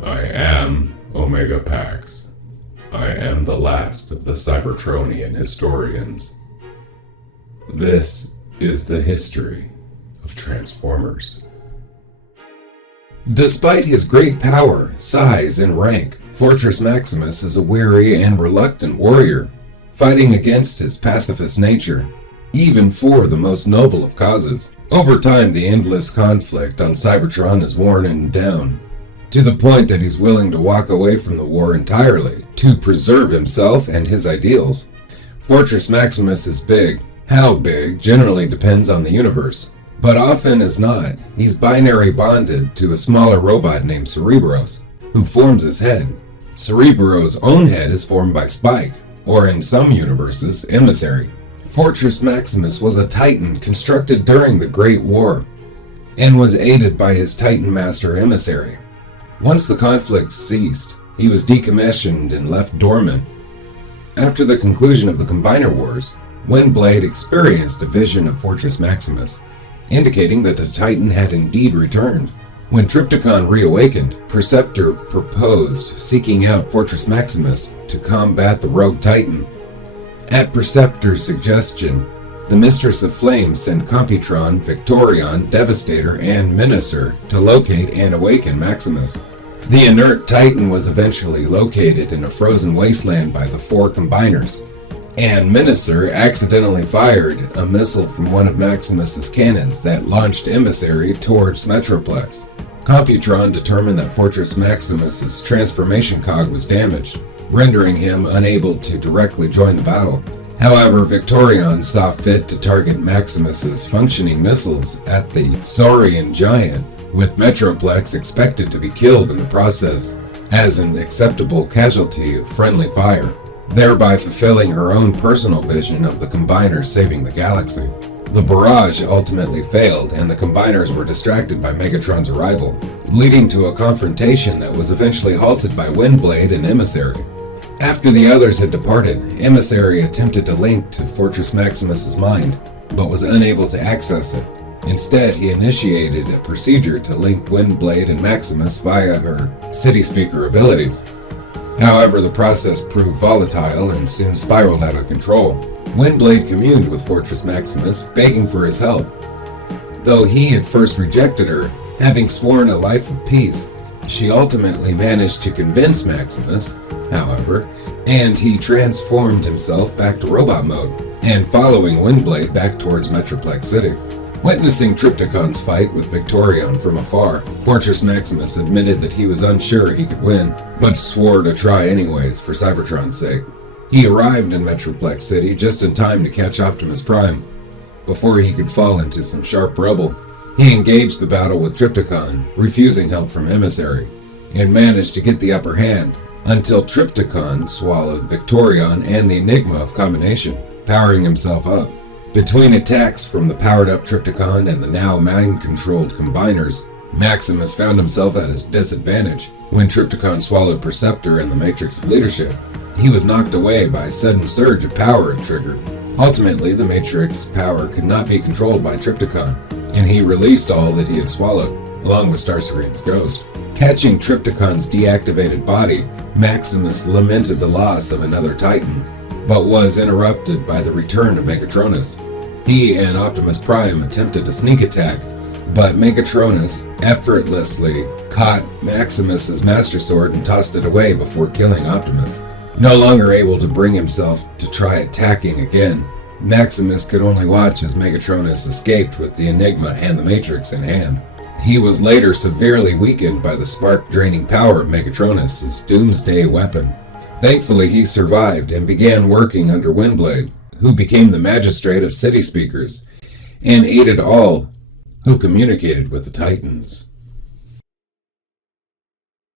I am Omega Pax. I am the last of the Cybertronian historians. This is the history of Transformers. Despite his great power, size, and rank, Fortress Maximus is a weary and reluctant warrior, fighting against his pacifist nature, even for the most noble of causes. Over time, the endless conflict on Cybertron has worn him down, to the point that he's willing to walk away from the war entirely to preserve himself and his ideals. Fortress Maximus is big. How big generally depends on the universe, but often is not. He's binary bonded to a smaller robot named Cerebros, who forms his head. Cerebros' own head is formed by Spike, or in some universes, Emissary. Fortress Maximus was a Titan constructed during the Great War, and was aided by his Titan master Emissary. Once the conflict ceased, he was decommissioned and left dormant. After the conclusion of the Combiner Wars, Windblade experienced a vision of Fortress Maximus, indicating that the Titan had indeed returned. When Trypticon reawakened, Perceptor proposed seeking out Fortress Maximus to combat the rogue Titan. At Perceptor's suggestion, the Mistress of Flame sent Computron, Victorion, Devastator, and Menacer to locate and awaken Maximus. The inert Titan was eventually located in a frozen wasteland by the four Combiners, and Menacer accidentally fired a missile from one of Maximus's cannons that launched Emissary towards Metroplex. Computron determined that Fortress Maximus's transformation cog was damaged, rendering him unable to directly join the battle. However, Victorion saw fit to target Maximus's functioning missiles at the Saurian Giant, with Metroplex expected to be killed in the process, as an acceptable casualty of friendly fire, thereby fulfilling her own personal vision of the Combiners saving the galaxy. The barrage ultimately failed, and the Combiners were distracted by Megatron's arrival, leading to a confrontation that was eventually halted by Windblade and Emissary. After the others had departed, Emissary attempted to link to Fortress Maximus's mind, but was unable to access it. Instead, he initiated a procedure to link Windblade and Maximus via her City Speaker abilities. However, the process proved volatile and soon spiraled out of control. Windblade communed with Fortress Maximus, begging for his help. Though he had first rejected her, having sworn a life of peace, she ultimately managed to convince Maximus, however, and he transformed himself back to robot mode, and following Windblade back towards Metroplex City. Witnessing Trypticon's fight with Victorion from afar, Fortress Maximus admitted that he was unsure he could win, but swore to try anyways for Cybertron's sake. He arrived in Metroplex City just in time to catch Optimus Prime, before he could fall into some sharp rubble. He engaged the battle with Trypticon, refusing help from Emissary, and managed to get the upper hand, until Trypticon swallowed Victorion and the Enigma of Combination, powering himself up. Between attacks from the powered-up Trypticon and the now mind-controlled Combiners, Maximus found himself at his disadvantage. When Trypticon swallowed Perceptor and the Matrix of Leadership, he was knocked away by a sudden surge of power it triggered. Ultimately, the Matrix power could not be controlled by Trypticon, and he released all that he had swallowed, along with Starserene's ghost. Catching Trypticon's deactivated body, Maximus lamented the loss of another Titan, but was interrupted by the return of Megatronus. He and Optimus Prime attempted a sneak attack, but Megatronus effortlessly caught Maximus's Master Sword and tossed it away before killing Optimus. No longer able to bring himself to try attacking again, Maximus could only watch as Megatronus escaped with the Enigma and the Matrix in hand. He was later severely weakened by the spark-draining power of Megatronus' doomsday weapon. Thankfully, he survived and began working under Windblade, who became the magistrate of City Speakers, and aided all who communicated with the Titans.